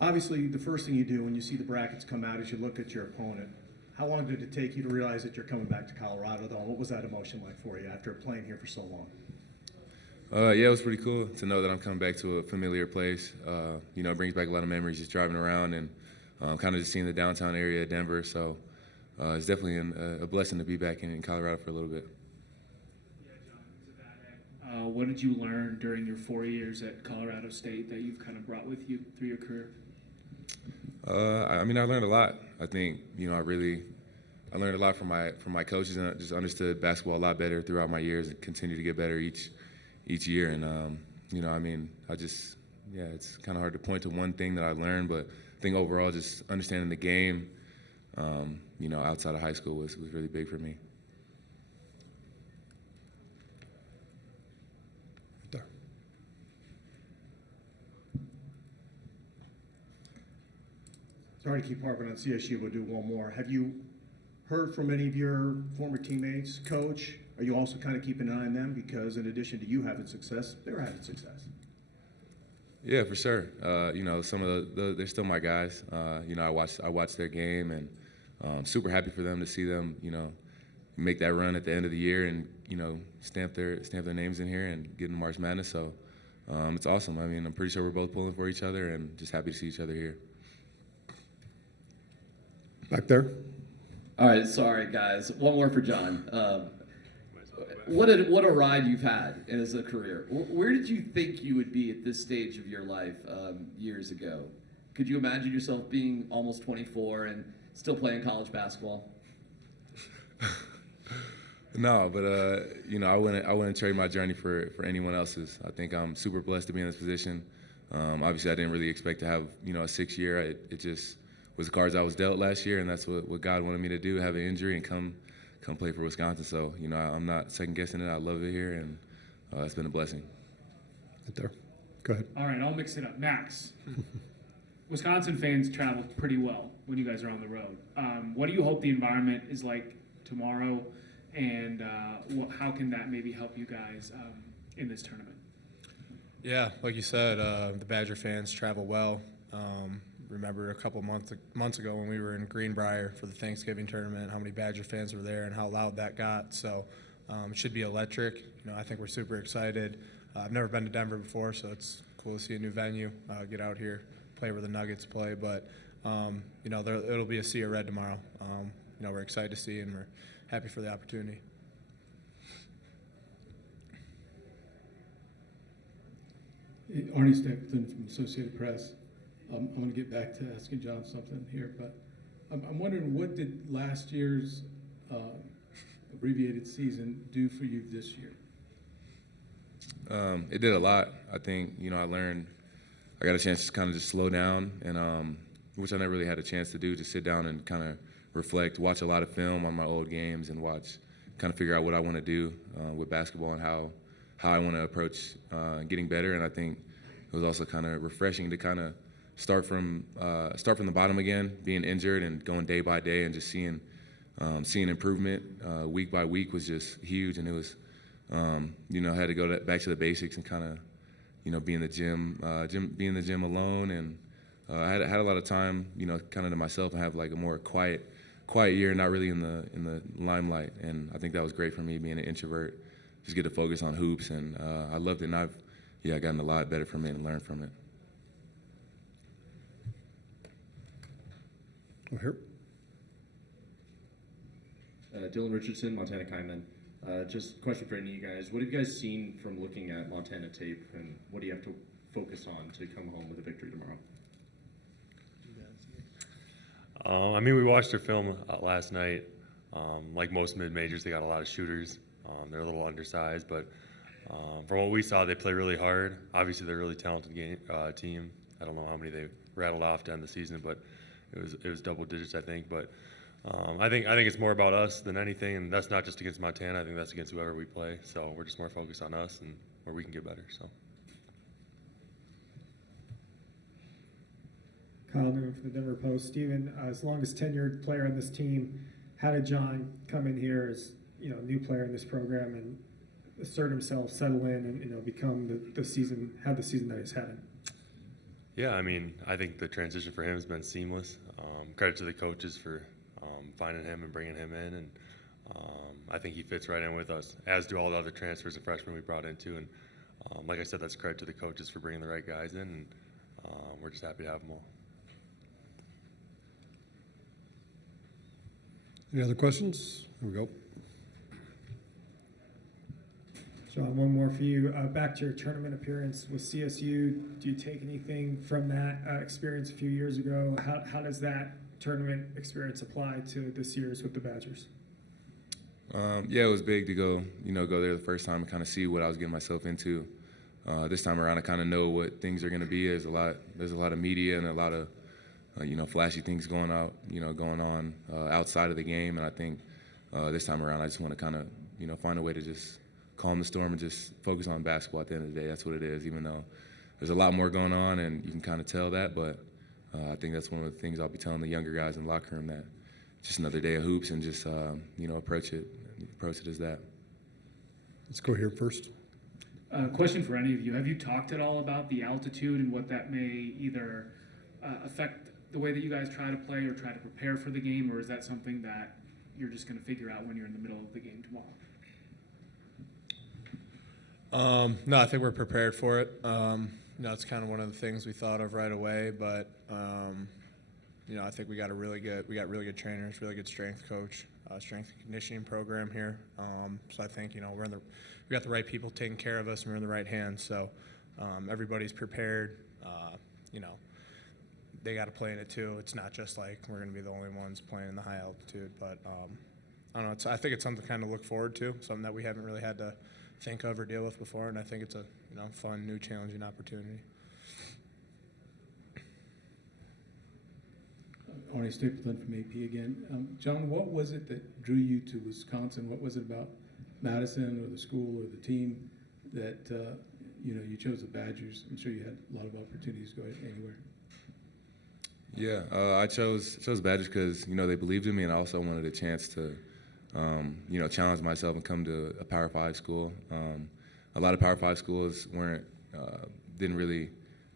Obviously, the first thing you do when you see the brackets come out is you look at your opponent. How long did it take you to realize that you're coming back to Colorado, though? What was that emotion like for you after playing here for so long? Yeah, it was pretty cool to know that I'm coming back to a familiar place. It brings back a lot of memories just driving around and kind of just seeing the downtown area of Denver. So it's definitely a blessing to be back in Colorado for a little bit. Yeah, John, what did you learn during your 4 years at Colorado State that you've kind of brought with you through your career? I learned a lot. I think, I learned a lot from my coaches, and I just understood basketball a lot better throughout my years and continue to get better each year. And, it's kind of hard to point to one thing that I learned, but I think overall just understanding the game, outside of high school was really big for me. Sorry to keep harping on CSU, we'll do one more. Have you heard from any of your former teammates, coach? Are you also kind of keeping an eye on them? Because in addition to you having success, they're having success. Yeah, for sure. Some of they're still my guys. I watch their game, and super happy for them to see them, make that run at the end of the year and, stamp their names in here and get in March Madness. So it's awesome. I'm pretty sure we're both pulling for each other and just happy to see each other here. Back there. All right, sorry guys. One more for John. What a ride you've had as a career. Where did you think you would be at this stage of your life years ago? Could you imagine yourself being almost 24 and still playing college basketball? No, but I wouldn't trade my journey for anyone else's. I think I'm super blessed to be in this position. Obviously, I didn't really expect to have a 6-year. It just was the cards I was dealt last year, and that's what God wanted me to do: have an injury and come play for Wisconsin. So I'm not second guessing it. I love it here, and it's been a blessing. Right there. Go ahead. All right, I'll mix it up. Max, Wisconsin fans travel pretty well when you guys are on the road. What do you hope the environment is like tomorrow, and how can that maybe help you guys in this tournament? Yeah, like you said, the Badger fans travel well. Remember a couple months ago when we were in Greenbrier for the Thanksgiving tournament, how many Badger fans were there and how loud that got. So it should be electric. I think we're super excited. I've never been to Denver before, so it's cool to see a new venue, get out here, play where the Nuggets play. But, it'll be a sea of red tomorrow. We're excited to see, and we're happy for the opportunity. Arnie Stapleton from Associated Press. I'm going to get back to asking John something here, but I'm wondering, what did last year's abbreviated season do for you this year? It did a lot. I think, I got a chance to kind of just slow down, and which I never really had a chance to do, to sit down and kind of reflect, watch a lot of film on my old games, and kind of figure out what I want to do with basketball and how I want to approach getting better. And I think it was also kind of refreshing to kind of start from the bottom again, being injured and going day by day and just seeing improvement week by week was just huge. And it was, I had to go back to the basics and kind of, be in the gym alone. And I had a lot of time, kind of to myself, and have like a more quiet year, not really in the limelight. And I think that was great for me, being an introvert, just get to focus on hoops. And I loved it. And I've gotten a lot better from it and learned from it. Over here. Dylan Richardson, Montana Kaiman. Just a question for any of you guys. What have you guys seen from looking at Montana tape, and what do you have to focus on to come home with a victory tomorrow? We watched their film last night. Like most mid-majors, they got a lot of shooters. They're a little undersized, but from what we saw, they play really hard. Obviously, they're a really talented team. I don't know how many they rattled off to end the season, but it was double digits, I think. But I think it's more about us than anything, and that's not just against Montana. I think that's against whoever we play. So we're just more focused on us and where we can get better. So. Kyle Newman from the Denver Post. Steven, as longest tenured player on this team, how did John come in here as a new player in this program and assert himself, settle in, and become the season that he's had? Yeah, I mean, I think the transition for him has been seamless. Credit to the coaches for finding him and bringing him in, and I think he fits right in with us, as do all the other transfers and freshmen we brought into. And like I said, that's credit to the coaches for bringing the right guys in, and we're just happy to have them all. Any other questions? Here we go. John, one more for you. Back to your tournament appearance with CSU, do you take anything from that experience a few years ago? How does that tournament experience apply to this year's with the Badgers? Yeah, it was big to go there the first time and kind of see what I was getting myself into. This time around, I kind of know what things are going to be. There's a lot of media and a lot of flashy things going on outside of the game, and I think this time around, I just want to kind of find a way to just calm the storm and just focus on basketball at the end of the day. That's what it is, even though there's a lot more going on, and you can kind of tell that, but I think that's one of the things I'll be telling the younger guys in the locker room, that just another day of hoops and just, approach it as that. Let's go here first. Question for any of you. Have you talked at all about the altitude and what that may either affect the way that you guys try to play or try to prepare for the game, or is that something that you're just going to figure out when you're in the middle of the game tomorrow? No, I think we're prepared for it. It's kind of one of the things we thought of right away, but I think we got really good trainers, really good strength coach, strength and conditioning program here. So I think we got the right people taking care of us, and we're in the right hands. So everybody's prepared. They got to play in it too. It's not just like we're going to be the only ones playing in the high altitude, but I don't know. I think it's something to kind of look forward to, something that we haven't really had to think of or deal with before, and I think it's a fun, new, challenging opportunity. Arnie Stapleton from AP again. John, what was it that drew you to Wisconsin? What was it about Madison or the school or the team that you chose the Badgers? I'm sure you had a lot of opportunities to go anywhere. Yeah, I chose Badgers because they believed in me, and I also wanted a chance to challenge myself and come to a Power 5 school. A lot of Power 5 schools didn't really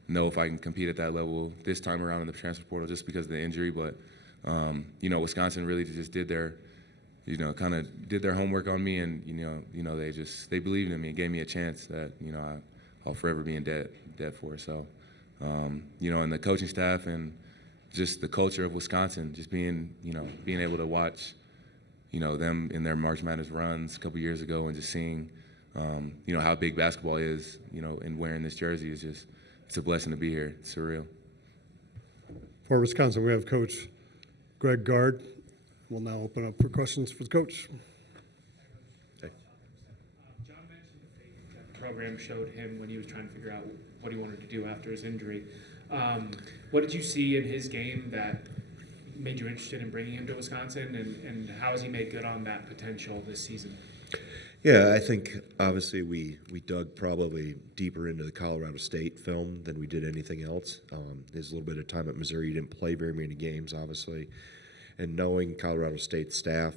know if I can compete at that level this time around in the transfer portal just because of the injury. But Wisconsin really just did their homework on me, and they believed in me and gave me a chance that I'll forever be in debt for. So and the coaching staff and just the culture of Wisconsin, just being able to watch them in their March Madness runs a couple years ago, and just seeing how big basketball is, and wearing this jersey is just, it's a blessing to be here. It's surreal. For Wisconsin, we have Coach Greg Gard. We'll now open up for questions for the coach. John mentioned the faith that the program showed him when he was trying to figure out what he wanted to do after his injury. What did you see in his game that made you interested in bringing him to Wisconsin, and how has he made good on that potential this season? Yeah, I think obviously we dug probably deeper into the Colorado State film than we did anything else. There's a little bit of time at Missouri. He didn't play very many games, obviously. And knowing Colorado State staff,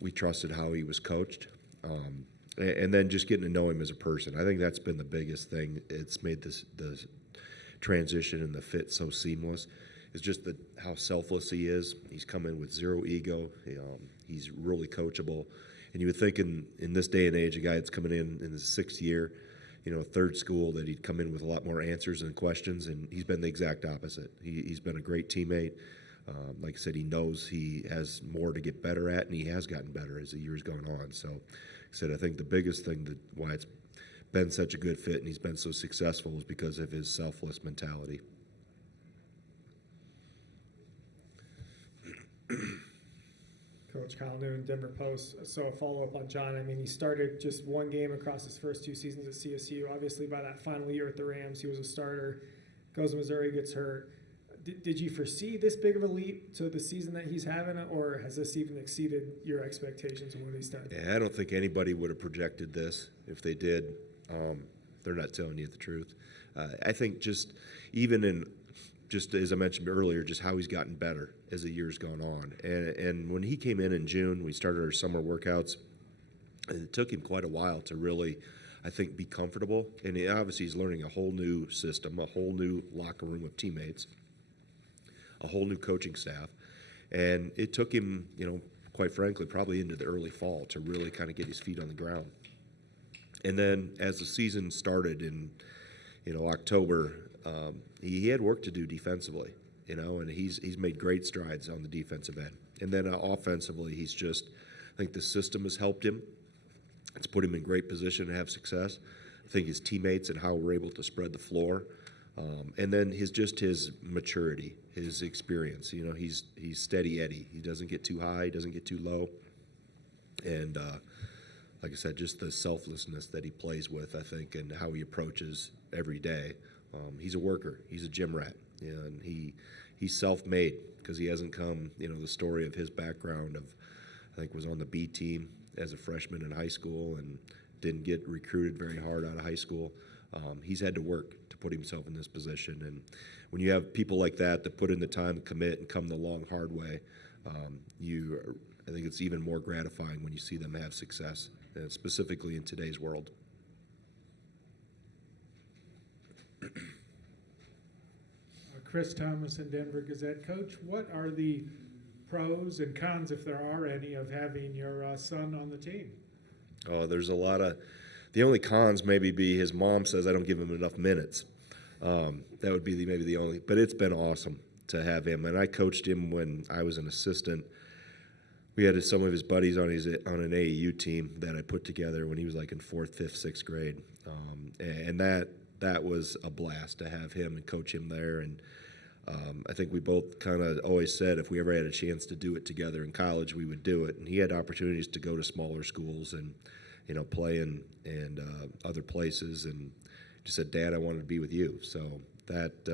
we trusted how he was coached. And then just getting to know him as a person. I think that's been the biggest thing. It's made the transition and the fit so seamless. It's just how selfless he is. He's come in with zero ego. He's really coachable. And you would think in this day and age, a guy that's coming in his sixth year, third school, that he'd come in with a lot more answers and questions, and he's been the exact opposite. He's been a great teammate. Like I said, he knows he has more to get better at, and he has gotten better as the years gone on. So, like I said, I think the biggest thing why it's been such a good fit and he's been so successful is because of his selfless mentality. Coach Kyle Noon, Denver Post. So a follow-up on John. I mean, he started just one game across his first 2 seasons at CSU. Obviously, by that final year at the Rams, he was a starter. Goes to Missouri, gets hurt. Did you foresee this big of a leap to the season that he's having, or has this even exceeded your expectations of what he's done? Yeah, I don't think anybody would have projected this. If they did, they're not telling you the truth. I think just as I mentioned earlier, just how he's gotten better as the year's gone on. And when he came in June, we started our summer workouts, and it took him quite a while to really I think, be comfortable. And obviously he's learning a whole new system, a whole new locker room of teammates, a whole new coaching staff. And it took him, quite frankly, probably into the early fall to really kind of get his feet on the ground. And then as the season started in, October, he had work to do defensively, and he's made great strides on the defensive end. And then offensively, I think the system has helped him. It's put him in great position to have success. I think his teammates and how we're able to spread the floor. And then his maturity, his experience. He's steady Eddie. He doesn't get too high, he doesn't get too low. And like I said, just the selflessness that he plays with, I think, and how he approaches every day. He's a worker. He's a gym rat. And he's self-made because he hasn't come, the story of his background of, I think, was on the B team as a freshman in high school and didn't get recruited very hard out of high school. He's had to work to put himself in this position. And when you have people like that put in the time to commit and come the long, hard way, I think it's even more gratifying when you see them have success, specifically in today's world. Chris Thomas in Denver Gazette. Coach, what are the pros and cons, if there are any, of having your son on the team? Oh, there's a lot of. The only cons maybe be his mom says I don't give him enough minutes. That would be maybe the only. But it's been awesome to have him, and I coached him when I was an assistant. We had some of his buddies on an AAU team that I put together when he was like in 4th, 5th, 6th grade, and that was a blast to have him and coach him there. And I think we both kind of always said if we ever had a chance to do it together in college, we would do it. And he had opportunities to go to smaller schools and play in other places, and just said, "Dad, I wanted to be with you." So that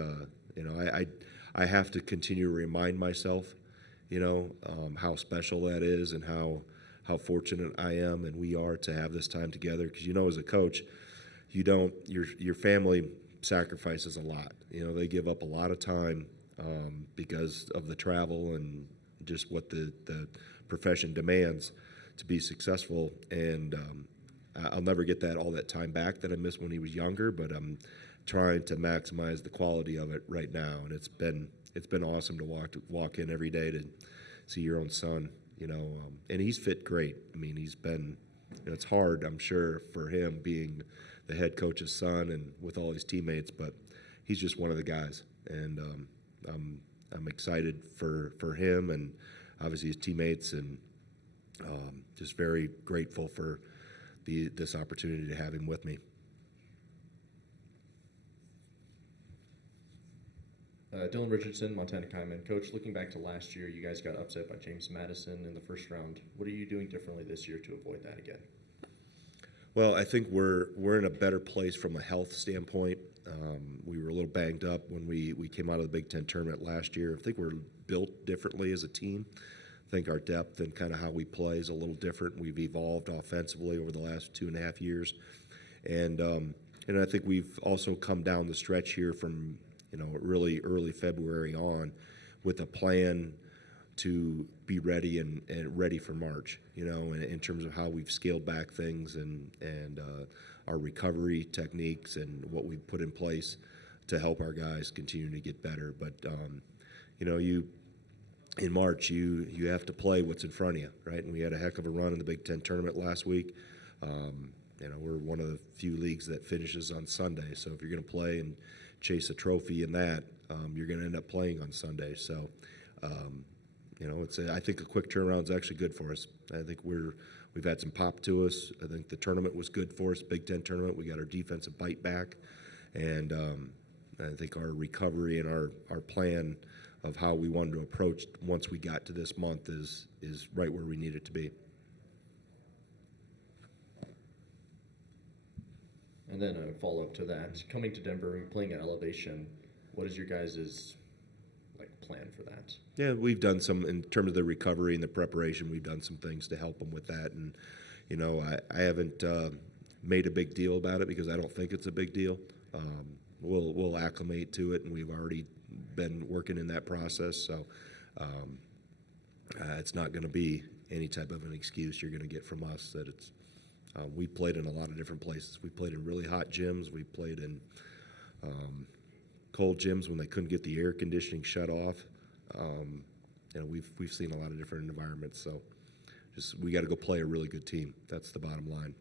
I have to continue to remind myself, how special that is and how fortunate I am and we are to have this time together. Because as a coach, your family sacrifices a lot. They give up a lot of time because of the travel and just what the profession demands to be successful. And I'll never get all that time back that I missed when he was younger, but I'm trying to maximize the quality of it right now. And it's been awesome to walk in every day to see your own son, and he's fit great. I mean, he's been, it's hard, I'm sure, for him being the head coach's son and with all his teammates, but he's just one of the guys. And I'm excited for him and obviously his teammates, and just very grateful for this opportunity to have him with me. Dylan Richardson, Montana Kaiman. Coach, looking back to last year, you guys got upset by James Madison in the first round. What are you doing differently this year to avoid that again? Well, I think we're in a better place from a health standpoint. We were a little banged up when we came out of the Big Ten tournament last year. I think we're built differently as a team. I think our depth and kind of how we play is a little different. We've evolved offensively over the last 2.5 years. And I think we've also come down the stretch here from really early February on with a plan to be ready and ready for March, in terms of how we've scaled back things and our recovery techniques and what we've put in place to help our guys continue to get better. But, in March, you have to play what's in front of you, right? And we had a heck of a run in the Big Ten tournament last week. We're one of the few leagues that finishes on Sunday. So if you're going to play and chase a trophy in that, you're going to end up playing on Sunday. So, I think a quick turnaround is actually good for us. I think we've had some pop to us. I think the tournament was good for us, Big Ten tournament. We got our defensive bite back, and I think our recovery and our plan of how we wanted to approach once we got to this month is right where we need it to be. And then a follow-up to that, coming to Denver and playing at elevation, what is your guys' plan for that? Yeah, we've done some, in terms of the recovery and the preparation, we've done some things to help them with that. And, I haven't made a big deal about it because I don't think it's a big deal. We'll acclimate to it, and we've already been working in that process. So it's not going to be any type of an excuse you're going to get from us that it's We played in a lot of different places. We played in really hot gyms. We played in cold gyms when they couldn't get the air conditioning shut off. We've seen a lot of different environments. So, we got to go play a really good team. That's the bottom line.